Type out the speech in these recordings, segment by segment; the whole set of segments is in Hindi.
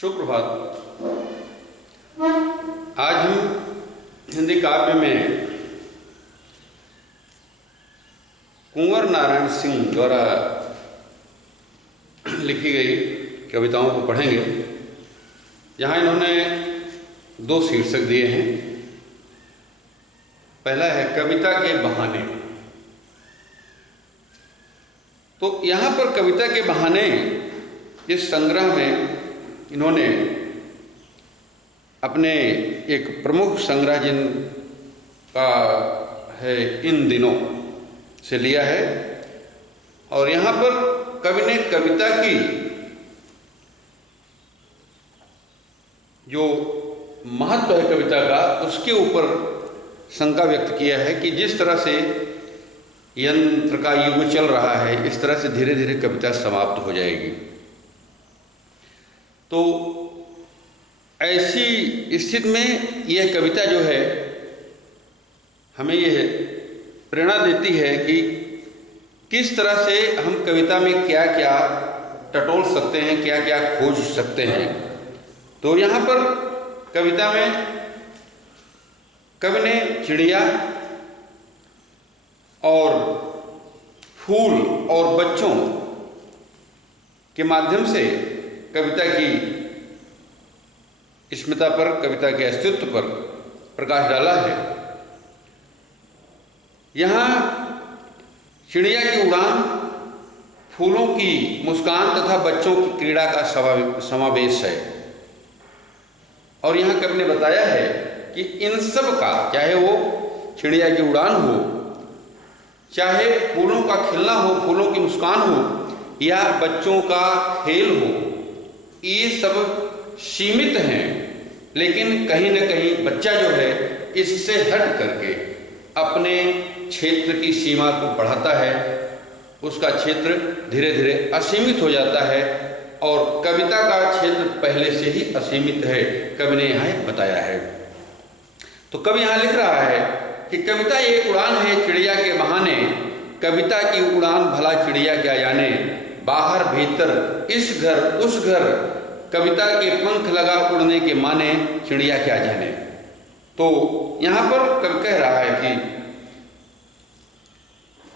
सुप्रभात। आज हम हिंदी काव्य में कुंवर नारायण सिंह द्वारा लिखी गई कविताओं को पढ़ेंगे। यहाँ इन्होंने दो शीर्षक दिए हैं। पहला है कविता के बहाने। तो यहाँ पर कविता के बहाने इस संग्रह में इन्होंने अपने एक प्रमुख संग्रह जिनका है इन दिनों से लिया है, और यहाँ पर कवि ने कविता की जो महत्व है कविता का, उसके ऊपर शंका व्यक्त किया है कि जिस तरह से यंत्र का युग चल रहा है, इस तरह से धीरे धीरे कविता समाप्त हो जाएगी। तो ऐसी स्थिति में यह कविता जो है हमें यह प्रेरणा देती है कि किस तरह से हम कविता में क्या क्या टटोल सकते हैं, क्या क्या खोज सकते हैं। तो यहाँ पर कविता में कवि ने चिड़िया और फूल और बच्चों के माध्यम से कविता की स्मिता पर, कविता के अस्तित्व पर प्रकाश डाला है। यहाँ चिड़िया की उड़ान, फूलों की मुस्कान तथा बच्चों की क्रीड़ा का समावेश है। और यहाँ कवि ने बताया है कि इन सब का, चाहे वो चिड़िया की उड़ान हो, चाहे फूलों का खिलना हो, फूलों की मुस्कान हो, या बच्चों का खेल हो, ये सब सीमित हैं। लेकिन कहीं न कहीं बच्चा जो है इससे हट करके अपने क्षेत्र की सीमा को बढ़ाता है, उसका क्षेत्र धीरे धीरे असीमित हो जाता है, और कविता का क्षेत्र पहले से ही असीमित है, कवि ने यहाँ बताया है। तो कवि यहाँ लिख रहा है कि कविता एक उड़ान है चिड़िया के बहाने, कविता की उड़ान भला चिड़िया क्या जाने, बाहर भीतर इस घर उस घर, कविता के पंख लगा उड़ने के माने, चिड़िया क्या जाने। तो यहाँ पर कवि कह रहा है कि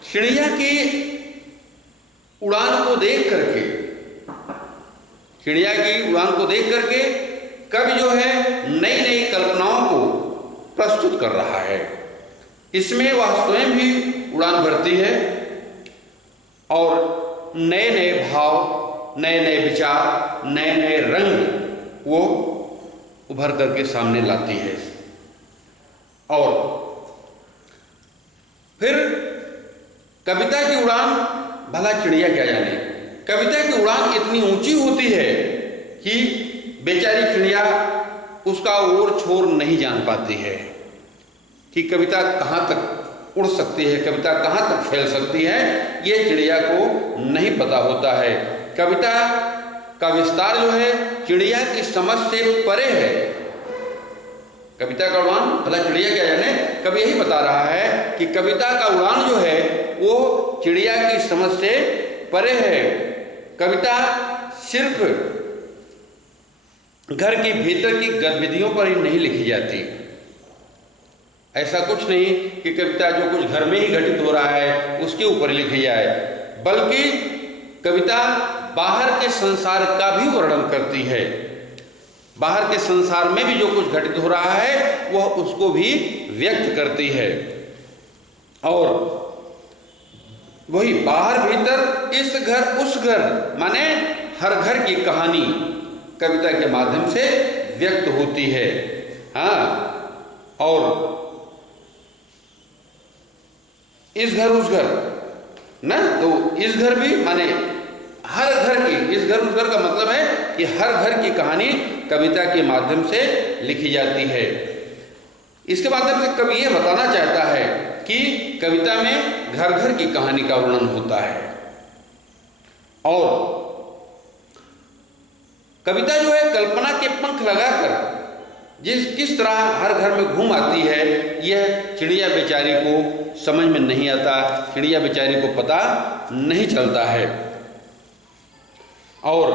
चिड़िया की उड़ान को देख करके, चिड़िया की उड़ान को देख करके कवि जो है नई नई कल्पनाओं को प्रस्तुत कर रहा है। इसमें वह स्वयं भी उड़ान भरती है और नए नए भाव, नए नए विचार, नए नए रंग वो उभर करके सामने लाती है। और फिर कविता की उड़ान भला चिड़िया क्या जाने, कविता की उड़ान इतनी ऊंची होती है कि बेचारी चिड़िया उसका ओर छोर नहीं जान पाती है कि कविता कहाँ तक उड़ सकती है, कविता कहाँ तक फैल सकती है, ये चिड़िया को नहीं पता होता है। कविता का विस्तार जो है चिड़िया की समझ से परे है। कविता का उड़ान भला चिड़िया क्या जाने, कवि यही बता रहा है कि कविता का उड़ान जो है वो चिड़िया की समझ से परे है। कविता सिर्फ घर के भीतर की गतिविधियों पर ही नहीं लिखी जाती। ऐसा कुछ नहीं कि कविता जो कुछ घर में ही घटित हो रहा है उसके ऊपर लिखी जाए, बल्कि कविता बाहर के संसार का भी वर्णन करती है। बाहर के संसार में भी जो कुछ घटित हो रहा है वह उसको भी व्यक्त करती है। और वही बाहर भीतर इस घर उस घर, माने हर घर की कहानी कविता के माध्यम से व्यक्त होती है। हाँ, और इस घर उस घर ना, तो इस घर भी माने हर घर की, इस घर उस घर का मतलब है कि हर घर की कहानी कविता के माध्यम से लिखी जाती है। इसके माध्यम से कवि यह बताना चाहता है कि कविता में घर घर की कहानी का वर्णन होता है। और कविता जो है कल्पना के पंख लगाकर किस तरह हर घर में घूम आती है, यह चिड़िया बेचारी को समझ में नहीं आता, चिड़िया बेचारी को पता नहीं चलता है। और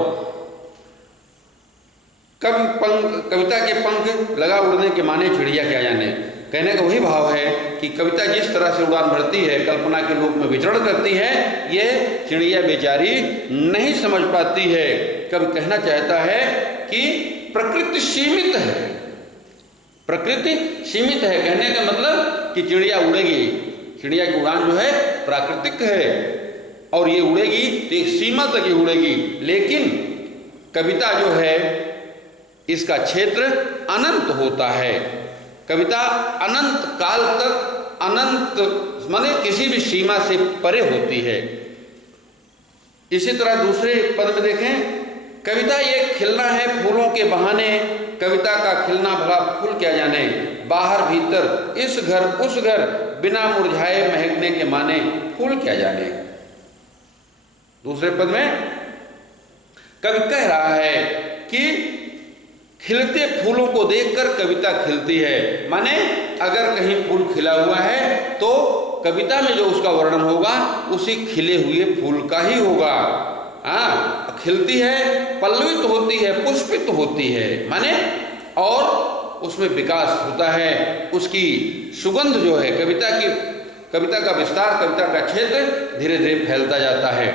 कविता के पंख लगा उड़ने के माने चिड़िया क्या जाने। कहने का वही भाव है कि कविता जिस तरह से उड़ान भरती है, कल्पना के रूप में विचरण करती है, यह चिड़िया बेचारी नहीं समझ पाती है। कवि कहना चाहता है कि प्रकृति सीमित है, प्रकृति सीमित है। कहने का मतलब कि चिड़िया उड़ेगी, चिड़िया की उड़ान जो है प्राकृतिक है और ये उड़ेगी तो एक सीमा तक ही उड़ेगी, लेकिन कविता जो है इसका क्षेत्र अनंत होता है। कविता अनंत काल तक, अनंत माने किसी भी सीमा से परे होती है। इसी तरह दूसरे पद में देखें, कविता एक खिलना है फूलों के बहाने, कविता का खिलना भला फूल क्या जाने, बाहर भीतर इस घर उस घर, बिना मुरझाए महकने के माने फूल क्या जाने। दूसरे पद में कवि कह रहा है कि खिलते फूलों को देखकर कविता खिलती है। माने अगर कहीं फूल खिला हुआ है तो कविता में जो उसका वर्णन होगा उसी खिले हुए फूल का ही होगा। हाँ, खिलती है, पल्लवित होती है, पुष्पित होती है, माने और उसमें विकास होता है, उसकी सुगंध जो है कविता का विस्तार, कविता का क्षेत्र धीरे धीरे फैलता जाता है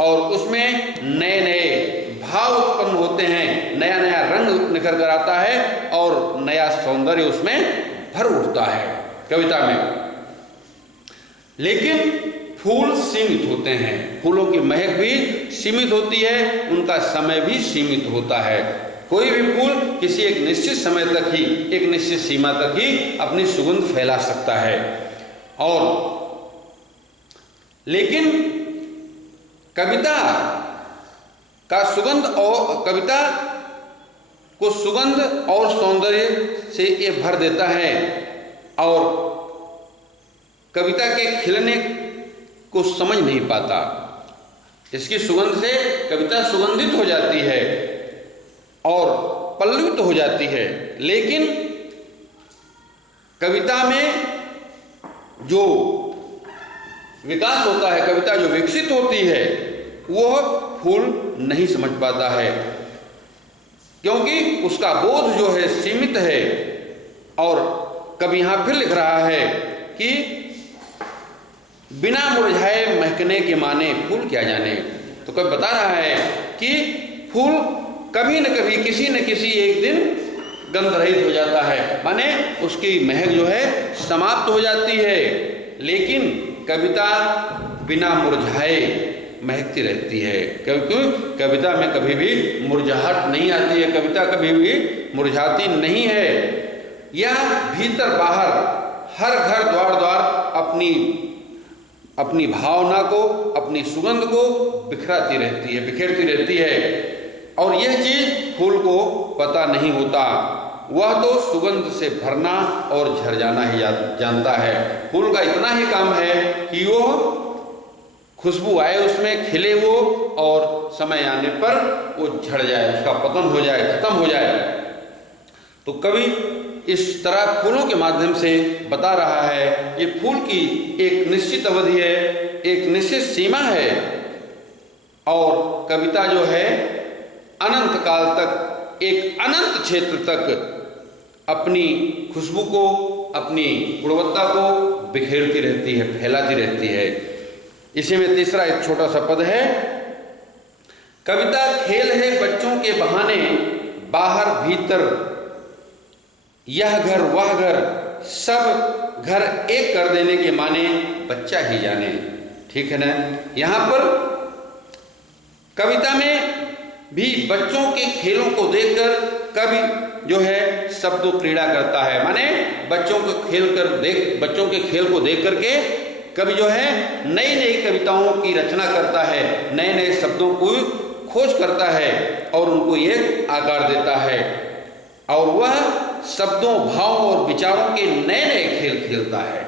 और उसमें नए नए भाव उत्पन्न होते हैं, नया नया रंग निखर कर आता है और नया सौंदर्य उसमें भर उठता है कविता में। लेकिन फूल सीमित होते हैं, फूलों की महक भी सीमित होती है, उनका समय भी सीमित होता है। कोई भी फूल किसी एक निश्चित समय तक ही, एक निश्चित सीमा तक ही अपनी सुगंध फैला सकता है। और लेकिन कविता का सुगंध और कविता को सुगंध और सौंदर्य से ये भर देता है और कविता के खिलने को समझ नहीं पाता। इसकी सुगंध से कविता सुगंधित हो जाती है और पल्लवित हो जाती है, लेकिन कविता में जो विकास होता है, कविता जो विकसित होती है, वह फूल नहीं समझ पाता है, क्योंकि उसका बोध जो है सीमित है। और कवि यहाँ फिर लिख रहा है कि बिना मुरझाए महकने के माने फूल क्या जाने। तो कवि बता रहा है कि फूल कभी न कभी, किसी न किसी एक दिन गंध रहित हो जाता है, माने उसकी महक जो है समाप्त हो जाती है, लेकिन कविता बिना मुरझाए महकती रहती है, क्योंकि कविता में कभी भी मुरझाहट नहीं आती है, कविता कभी भी मुरझाती नहीं है। यह भीतर बाहर हर घर द्वार द्वार अपनी भावना को, अपनी सुगंध को बिखराती रहती है, बिखेरती रहती है और यह चीज फूल को पता नहीं होता। वह तो सुगंध से भरना और झड़ जाना ही जानता है। फूल का इतना ही काम है कि वो खुशबू आए, उसमें खिले वो और समय आने पर वो झड़ जाए, उसका पतन हो जाए, खत्म हो जाए। तो कवि इस तरह फूलों के माध्यम से बता रहा है ये फूल की एक निश्चित अवधि है, एक निश्चित सीमा है और कविता जो है अनंत काल तक, एक अनंत क्षेत्र तक अपनी खुशबू को, अपनी गुणवत्ता को बिखेरती रहती है, फैलाती रहती है। इसी में तीसरा एक छोटा सा पद है, कविता खेल है बच्चों के बहाने, बाहर भीतर यह घर वह घर, सब घर एक कर देने के माने बच्चा ही जाने। ठीक है ना। यहाँ पर कविता में भी बच्चों के खेलों को देखकर कवि जो है शब्दों क्रीड़ा करता है, माने बच्चों के खेल को देख करके कवि जो है नई नई कविताओं की रचना करता है, नए नए शब्दों को खोज करता है और उनको ये आकार देता है और वह शब्दों, भावों और विचारों के नए नए खेल खेलता है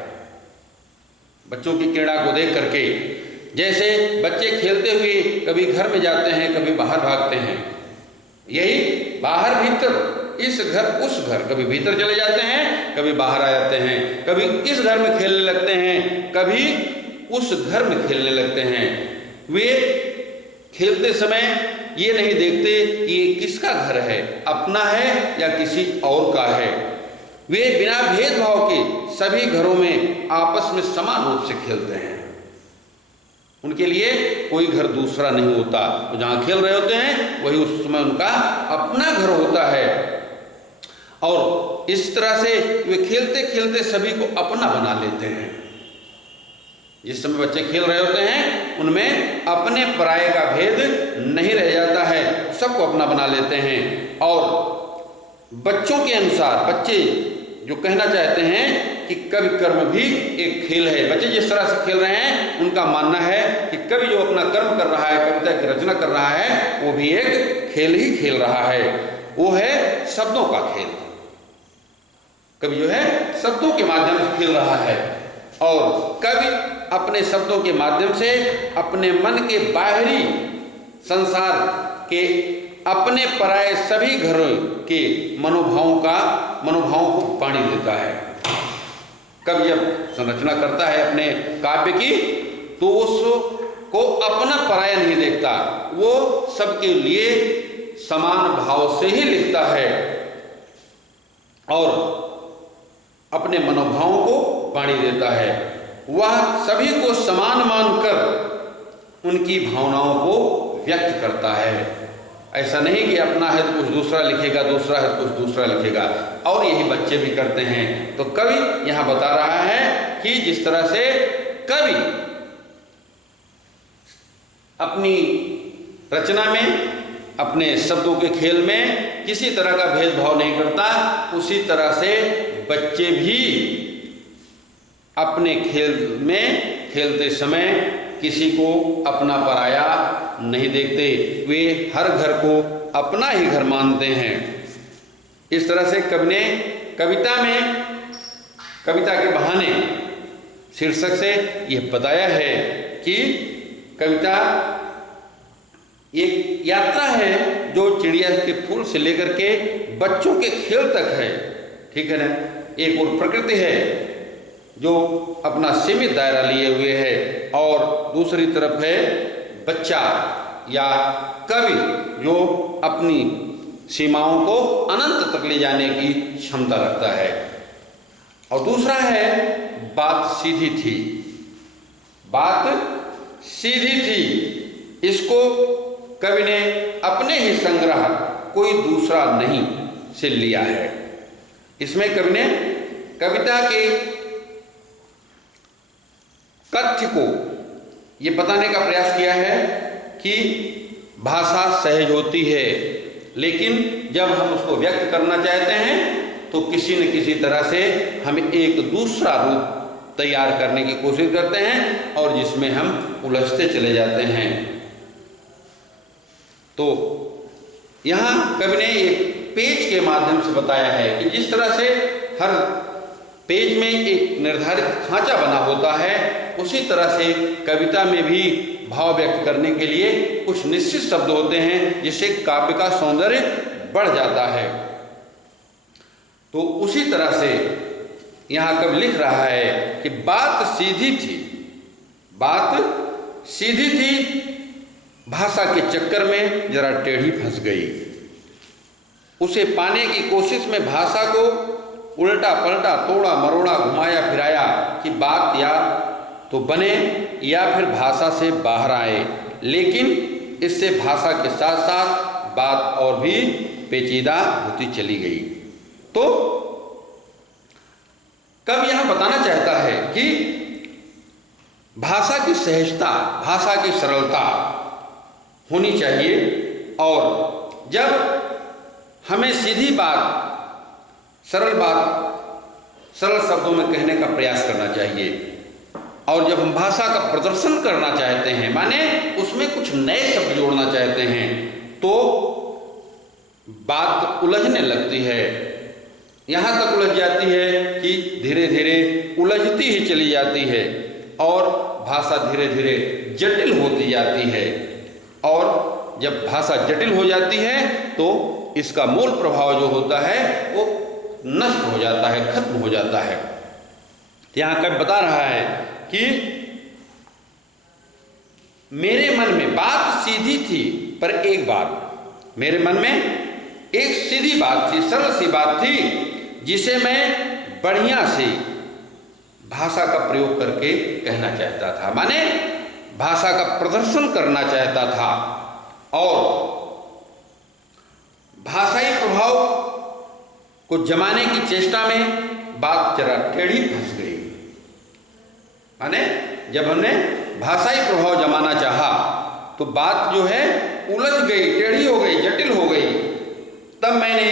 बच्चों की क्रीड़ा को देख करके। जैसे बच्चे खेलते हुए कभी घर में जाते हैं, कभी बाहर भागते हैं, यही बाहर भीतर, इस घर उस घर, कभी भीतर चले जाते हैं, कभी बाहर आ जाते हैं, कभी इस घर में खेलने लगते हैं, कभी उस घर में खेलने लगते हैं। वे खेलते समय ये नहीं देखते कि ये किसका घर है, अपना है या किसी और का है। वे बिना भेदभाव के सभी घरों में आपस में समान रूप से खेलते हैं। उनके लिए कोई घर दूसरा नहीं होता। वो जहाँ खेल रहे होते हैं वही उस समय उनका अपना घर होता है। और इस तरह से वे खेलते खेलते सभी को अपना बना लेते हैं। जिस समय बच्चे खेल रहे होते हैं उनमें अपने पराये का भेद नहीं रह जाता है, सबको अपना बना लेते हैं। और बच्चों के अनुसार बच्चे जो कहना चाहते हैं कि कवि कर्म भी एक खेल है। बच्चे जिस तरह से खेल रहे हैं उनका मानना है कि कवि जो अपना कर्म कर रहा है, कविता की रचना कर रहा है, वो भी एक खेल ही खेल रहा है। वो है शब्दों का खेल। कवि जो है शब्दों के माध्यम से खेल रहा है और कवि अपने शब्दों के माध्यम से अपने मन के बाहरी संसार के अपने पराये सभी घरों के मनोभावों को पानी देता है। कवि जब संरचना करता है अपने काव्य की तो उसको अपना पराया नहीं देखता, वो सबके लिए समान भाव से ही लिखता है और अपने मनोभावों को पानी देता है। वह सभी को समान मानकर उनकी भावनाओं को व्यक्त करता है। ऐसा नहीं कि अपना है तो कुछ दूसरा लिखेगा, दूसरा है तो कुछ दूसरा लिखेगा। और यही बच्चे भी करते हैं। तो कवि यहाँ बता रहा है कि जिस तरह से कवि अपनी रचना में, अपने शब्दों के खेल में किसी तरह का भेदभाव नहीं करता, उसी तरह से बच्चे भी अपने खेल में खेलते समय किसी को अपना पराया नहीं देखते। वे हर घर को अपना ही घर मानते हैं। इस तरह से कवि ने कविता में कविता के बहाने शीर्षक से यह बताया है कि कविता एक यात्रा है जो चिड़िया के फूल से लेकर के बच्चों के खेल तक है। ठीक है ना। एक और प्रकृति है जो अपना सीमित दायरा लिए हुए है और दूसरी तरफ है बच्चा या कवि जो अपनी सीमाओं को अनंत तक ले जाने की क्षमता रखता है। और दूसरा है बात सीधी थी। बात सीधी थी, इसको कवि ने अपने ही संग्रह कोई दूसरा नहीं से लिया है। इसमें कवि ने कविता के तथ्य को ये बताने का प्रयास किया है कि भाषा सहज होती है, लेकिन जब हम उसको व्यक्त करना चाहते हैं तो किसी न किसी तरह से हम एक दूसरा रूप तैयार करने की कोशिश करते हैं और जिसमें हम उलझते चले जाते हैं। तो यहाँ कवि ने एक पेज के माध्यम से बताया है कि जिस तरह से हर पेज में एक निर्धारित खांचा बना होता है, उसी तरह से कविता में भी भाव व्यक्त करने के लिए कुछ निश्चित शब्द होते हैं जिससे काव्य का सौंदर्य बढ़ जाता है। तो उसी तरह से यहाँ कवि लिख रहा है कि बात सीधी थी, बात सीधी थी, भाषा के चक्कर में जरा टेढ़ी फंस गई। उसे पाने की कोशिश में भाषा को उल्टा पलटा, तोड़ा मरोड़ा, घुमाया फिराया कि बात या तो बने या फिर भाषा से बाहर आए, लेकिन इससे भाषा के साथ साथ बात और भी पेचीदा होती चली गई। तो कवि यहाँ बताना चाहता है कि भाषा की सहजता, भाषा की सरलता होनी चाहिए और जब हमें सीधी बात, सरल शब्दों में कहने का प्रयास करना चाहिए। और जब हम भाषा का प्रदर्शन करना चाहते हैं, माने उसमें कुछ नए शब्द जोड़ना चाहते हैं, तो बात उलझने लगती है। यहाँ तक उलझ जाती है कि धीरे धीरे उलझती ही चली जाती है और भाषा धीरे धीरे जटिल होती जाती है। और जब भाषा जटिल हो जाती है तो इसका मूल प्रभाव जो होता है वो नष्ट हो जाता है, खत्म हो जाता है। यहाँ कवि बता रहा है कि मेरे मन में बात सीधी थी पर एक बार मेरे मन में एक सीधी बात थी, सरल सी बात थी, जिसे मैं बढ़िया से भाषा का प्रयोग करके कहना चाहता था, माने भाषा का प्रदर्शन करना चाहता था। और भाषाई प्रभाव को जमाने की चेष्टा में बात जरा टेढ़ी फंस गई। माने जब हमने भाषाई प्रभाव जमाना चाहा तो बात जो है उलझ गई, टेढ़ी हो गई, जटिल हो गई। तब मैंने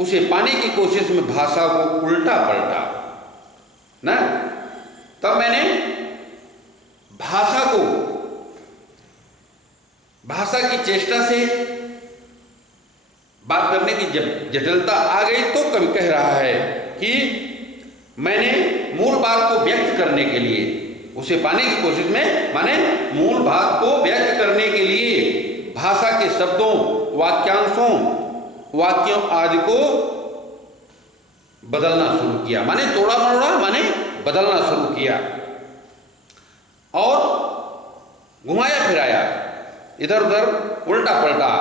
उसे पाने की कोशिश में भाषा को उल्टा पलटा ना, तब मैंने भाषा को, भाषा की चेष्टा से बात करने की जब जटिलता आ गई तो कवि कह रहा है कि मैंने मूल बात को व्यक्त करने के लिए, उसे पाने की कोशिश में, माने मूल बात को व्यक्त करने के लिए भाषा के शब्दों, वाक्यांशों, वाक्यों आदि को बदलना शुरू किया, माने तोड़ा मरोड़ा, माने बदलना शुरू किया और घुमाया फिराया, इधर उधर उल्टा पलटा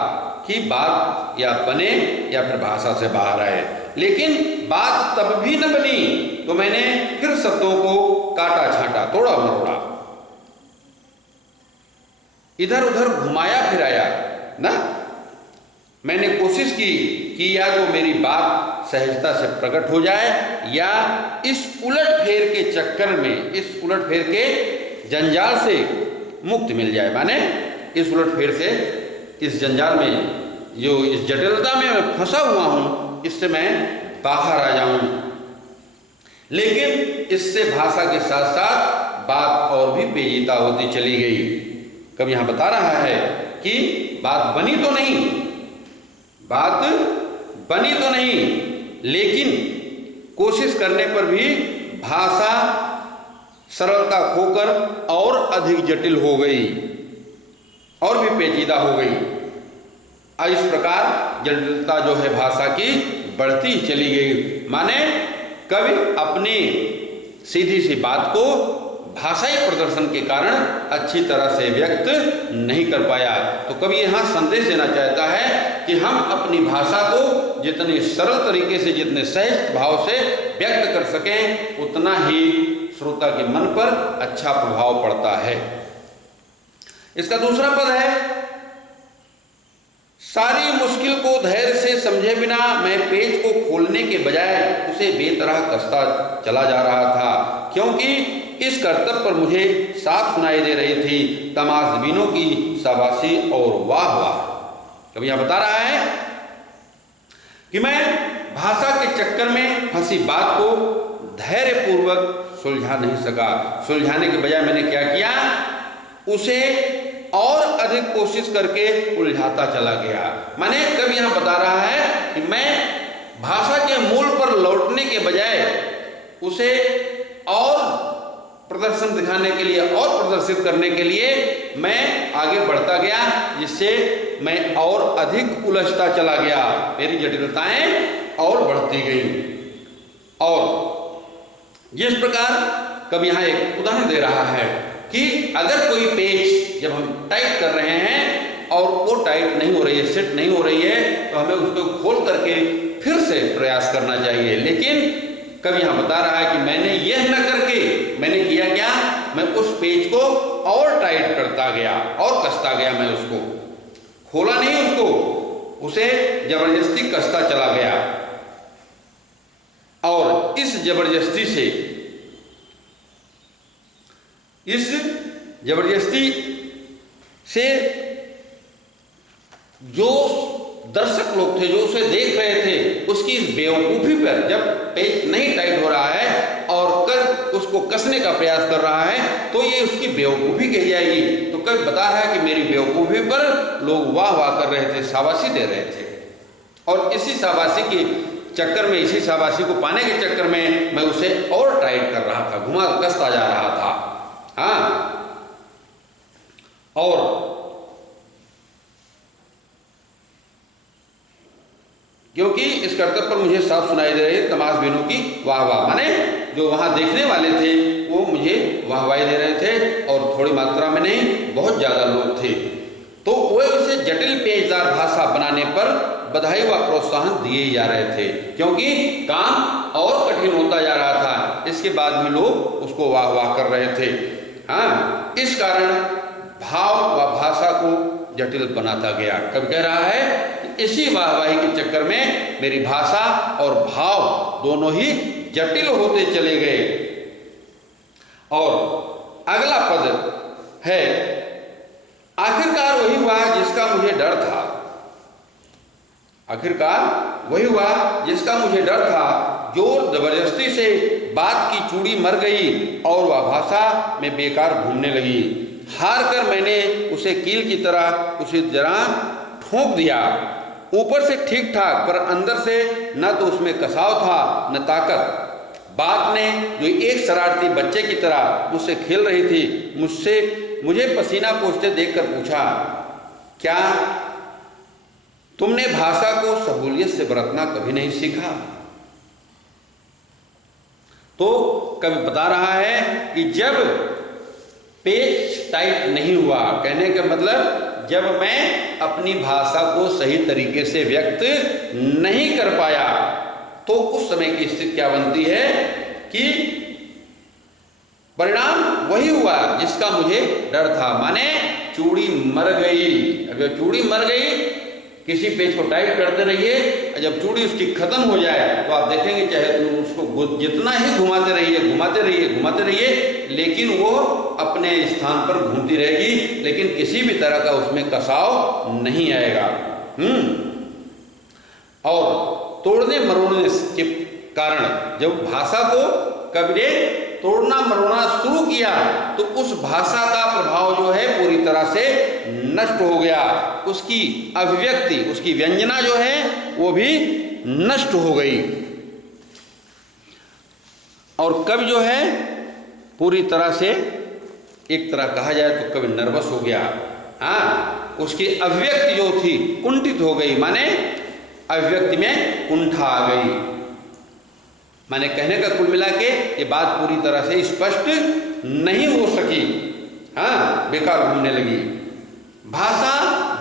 कि बात या बने या फिर भाषा से बाहर आए। लेकिन बात तब भी न बनी तो मैंने फिर शब्दों को काटा छांटा, तोड़ा मरोड़ा, इधर उधर घुमाया फिराया ना। मैंने कोशिश की कि या तो मेरी बात सहजता से प्रकट हो जाए या इस उलटफेर के चक्कर में, इस उलटफेर के जंजाल से मुक्ति मिल जाए, माने इस उलटफेर से, इस जंजाल में, जो इस जटिलता में मैं फंसा हुआ हूं, इससे मैं बाहर आ जाऊं। लेकिन इससे भाषा के साथ साथ बात और भी पेचीदा होती चली गई। कभी यहां बता रहा है कि बात बनी तो नहीं, बात बनी तो नहीं, लेकिन कोशिश करने पर भी भाषा सरलता खोकर और अधिक जटिल हो गई और भी पेचीदा हो गई। और इस प्रकार जटिलता जो है भाषा की बढ़ती चली गई। माने कवि अपनी सीधी सी बात को भाषाई प्रदर्शन के कारण अच्छी तरह से व्यक्त नहीं कर पाया। तो कवि यहाँ संदेश देना चाहता है कि हम अपनी भाषा को जितने सरल तरीके से, जितने सहज भाव से व्यक्त कर सकें, उतना ही श्रोता के मन पर अच्छा प्रभाव पड़ता है। इसका दूसरा पद है, सारी मुश्किल को धैर्य से समझे बिना मैं पेच को खोलने के बजाय उसे बेतरह कसता चला जा रहा था, क्योंकि इस करतब पर मुझे साफ सुनाई दे रही थी तमाशबीनों की शाबाशी और वाह वाह। कभी यहां बता रहा है कि मैं भाषा के चक्कर में फंसी बात को धैर्यपूर्वक सुलझा नहीं सका। सुलझाने के बजाय मैंने क्या किया, उसे और अधिक कोशिश करके उलझाता चला गया। माने कभी यहां बता रहा है कि मैं भाषा के मूल पर लौटने के बजाय उसे और प्रदर्शन दिखाने के लिए और प्रदर्शित करने के लिए मैं आगे बढ़ता गया, जिससे मैं और अधिक उलझता चला गया, मेरी जटिलताएं और बढ़ती गई। और जिस प्रकार कभी यहाँ एक उदाहरण दे रहा है कि अगर कोई पेज जब हम टाइट कर रहे हैं और वो टाइट नहीं हो रही है, सेट नहीं हो रही है, तो हमें उसको खोल करके फिर से प्रयास करना चाहिए। लेकिन कभी यहाँ बता रहा है कि मैंने यह न करके मैंने किया क्या, मैं उस पेज को और टाइट करता गया और कसता गया। मैं उसको खोला नहीं, उसको उसे जबरदस्ती कसता चला गया। और इस जबरदस्ती से जो दर्शक लोग थे, जो उसे देख रहे थे, उसकी इस बेवकूफ़ी पर, जब पेज नहीं टाइट हो रहा है और उसको कसने का प्रयास कर रहा है, तो ये उसकी बेवकूफ़ी कही जाएगी। तो कभी बता रहा है कि मेरी बेवकूफ़ी पर लोग वाह वाह कर रहे थे, शाबाशी दे रहे थे। और इसी शाबाशी के चक्कर में, इसी शाबाशी को पाने के चक्कर में मैं उसे और टाइट कर रहा था, घुमा कसता जा रहा था। हाँ, और क्योंकि इस कर्तव्य पर मुझे साफ सुनाई दे रही तमाशबीनों की वाह वाह, माने जो वहां देखने वाले थे वो मुझे वाहवाही दे रहे थे, और थोड़ी मात्रा में नहीं, बहुत ज्यादा लोग थे। तो वे उसे जटिल पेचदार भाषा बनाने पर बधाई व प्रोत्साहन दिए जा रहे थे, क्योंकि काम और कठिन होता जा रहा था। इसके बाद भी लोग उसको वाह वाह कर रहे थे। हाँ, इस कारण भाव व भाषा को जटिल बनाता गया। कवि कह रहा है कि इसी वाहवाही के चक्कर में मेरी भाषा और भाव दोनों ही जटिल होते चले गए। और अगला पद है, आखिरकार वही हुआ जिसका मुझे डर था। आखिरकार वही हुआ जिसका मुझे डर था। जोर जबरदस्ती से बात की चूड़ी मर गई और वह भाषा में बेकार घूमने लगी। हार कर मैंने उसे कील की तरह उसे जरा ठोंक दिया। ऊपर से ठीक ठाक, पर अंदर से न तो उसमें कसाव था न ताकत। बात ने जो एक शरारती बच्चे की तरह मुझसे खेल रही थी, मुझे पसीना पोंछते देखकर पूछा, क्या तुमने भाषा को सहूलियत से बरतना कभी नहीं सीखा? तो कवि बता रहा है कि जब पेच टाइट नहीं हुआ, कहने का मतलब जब मैं अपनी भाषा को सही तरीके से व्यक्त नहीं कर पाया, तो उस समय की स्थिति क्या बनती है कि परिणाम वही हुआ जिसका मुझे डर था। माने चूड़ी मर गई। अब जब चूड़ी मर गई, किसी पेच को टाइट करते रहिए, जब चूड़ी उसकी खत्म हो जाए तो आप देखेंगे चाहे तुम उसको जितना ही घुमाते रहिए, लेकिन वो अपने स्थान पर घूमती रहेगी, लेकिन किसी भी तरह का उसमें कसाव नहीं आएगा। और तोड़ने मरोड़ने के कारण जब भाषा को कवि ने तोड़ना मरोड़ना शुरू किया, तो उस भाषा का प्रभाव जो है पूरी तरह से नष्ट हो गया। उसकी अभिव्यक्ति, उसकी व्यंजना जो है वो भी नष्ट हो गई। और कवि जो है पूरी तरह से, एक तरह कहा जाए तो कवि नर्वस हो गया। हाँ, उसकी अभिव्यक्ति जो थी कुंठित हो गई, माने अभिव्यक्ति में कुंठा आ गई। माने कहने का कुल मिला के ये बात पूरी तरह से स्पष्ट नहीं हो सकी। हाँ, बेकार घूमने लगी। भाषा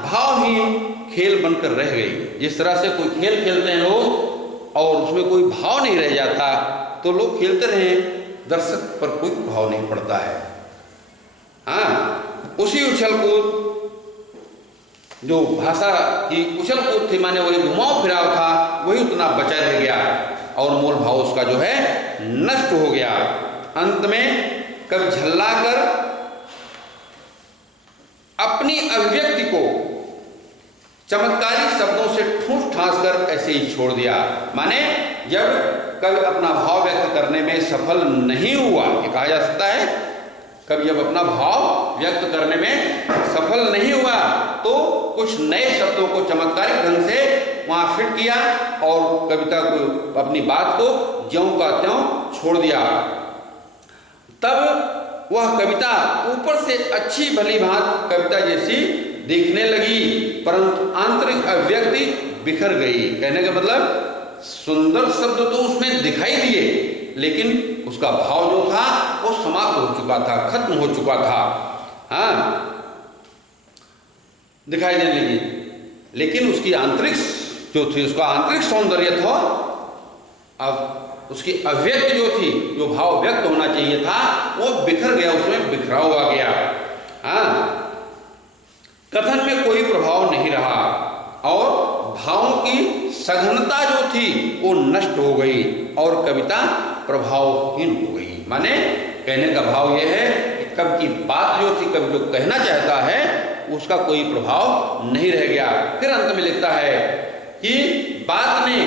भावहीन खेल बनकर रह गई। जिस तरह से कोई खेल खेलते हैं लोग और उसमें कोई भाव नहीं रह जाता, तो लोग खेलते रहे, दर्शक पर कोई भाव नहीं पड़ता है। हाँ, उसी उछल कूद जो भाषा की उछल कूद थी, माने वही घुमाव फिराव था, वही उतना बचा रह गया और मूल भाव उसका जो है नष्ट हो गया। अंत में कवि झल्लाकर अपनी अभिव्यक्ति को चमत्कारी शब्दों से ठूस ठास कर ऐसे ही छोड़ दिया। माने जब कवि अपना भाव व्यक्त करने में सफल नहीं हुआ, ये कहा जा सकता है, कवि जब अपना भाव व्यक्त करने में सफल नहीं हुआ तो कुछ नए शब्दों को चमत्कारिक ढंग से वहाँ फिट किया और कविता को, अपनी बात को ज्यों का त्यों छोड़ दिया। तब वह कविता ऊपर से अच्छी भली भांति कविता जैसी दिखने लगी, परंतु आंतरिक अभिव्यक्ति बिखर गई। कहने का मतलब सुंदर शब्द तो उसमें दिखाई दिए, लेकिन उसका भाव जो था वो समाप्त हो चुका था, खत्म हो चुका था। हाँ, दिखाई देने लगी, लेकिन उसकी आंतरिक जो थी, उसका आंतरिक सौंदर्य था, अब उसकी अभिव्यक्ति जो थी, जो भाव व्यक्त होना चाहिए था, वो बिखर गया, उसमें बिखराव आ गया। हाँ, कथन में कोई प्रभाव नहीं रहा और भावों की सघनता जो थी वो नष्ट हो गई और कविता प्रभावहीन हो गई। माने कहने का भाव यह है कि कवि की बात जो थी, कवि जो कहना चाहता है, उसका कोई प्रभाव नहीं रह गया। फिर अंत में लिखता है कि बात ने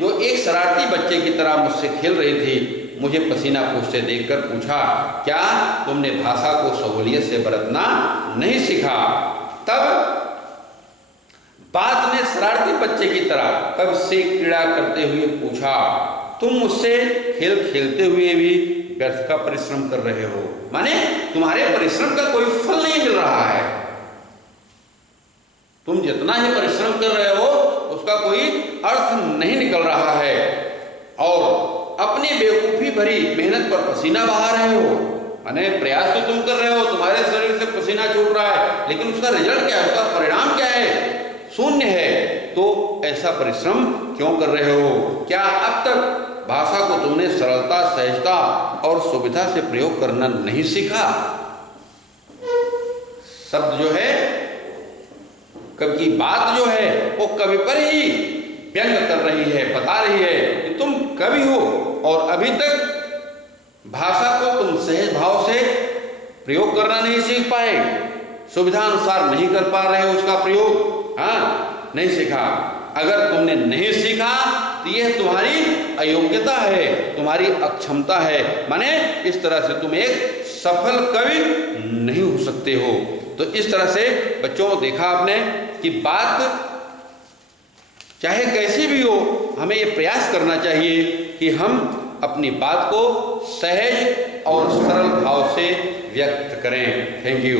जो एक शरारती बच्चे की तरह मुझसे खेल रही थी, मुझे पसीना पोंछते देखकर पूछा, क्या तुमने भाषा को सहूलियत से बरतना नहीं सीखा? तब बात ने शरारती बच्चे की तरह कवि से क्रीड़ा करते हुए पूछा, तुम मुझसे खेल खेलते हुए भी व्यर्थ का परिश्रम कर रहे हो। माने तुम्हारे परिश्रम का कोई फल नहीं मिल रहा है। तुम जितना ही परिश्रम कर रहे हो उसका कोई अर्थ नहीं निकल रहा है और अपनी बेवकूफी भरी मेहनत पर पसीना बहा रहे हो। माने प्रयास तो तुम कर रहे हो, तुम्हारे शरीर से पसीना छूट रहा है, लेकिन उसका रिजल्ट क्या है, उसका परिणाम क्या है, शून्य है। तो ऐसा परिश्रम क्यों कर रहे हो? क्या अब तक भाषा को तुमने सरलता, सहजता और सुविधा से प्रयोग करना नहीं सीखा? शब्द जो है, कवि की बात जो है वो कवि पर ही व्यंग कर रही है, बता रही है कि तुम कवि हो और अभी तक भाषा को तुम सहज भाव से प्रयोग करना नहीं सीख पाए, सुविधा अनुसार नहीं कर पा रहे हो उसका प्रयोग। हाँ, नहीं सीखा। अगर तुमने नहीं सीखा तो यह तुम्हारी अयोग्यता है, तुम्हारी अक्षमता है, माने इस तरह से तुम एक सफल कवि नहीं हो सकते हो। तो इस तरह से बच्चों देखा आपने कि बात चाहे कैसी भी हो, हमें ये प्रयास करना चाहिए कि हम अपनी बात को सहज और सरल भाव से व्यक्त करें। Thank you.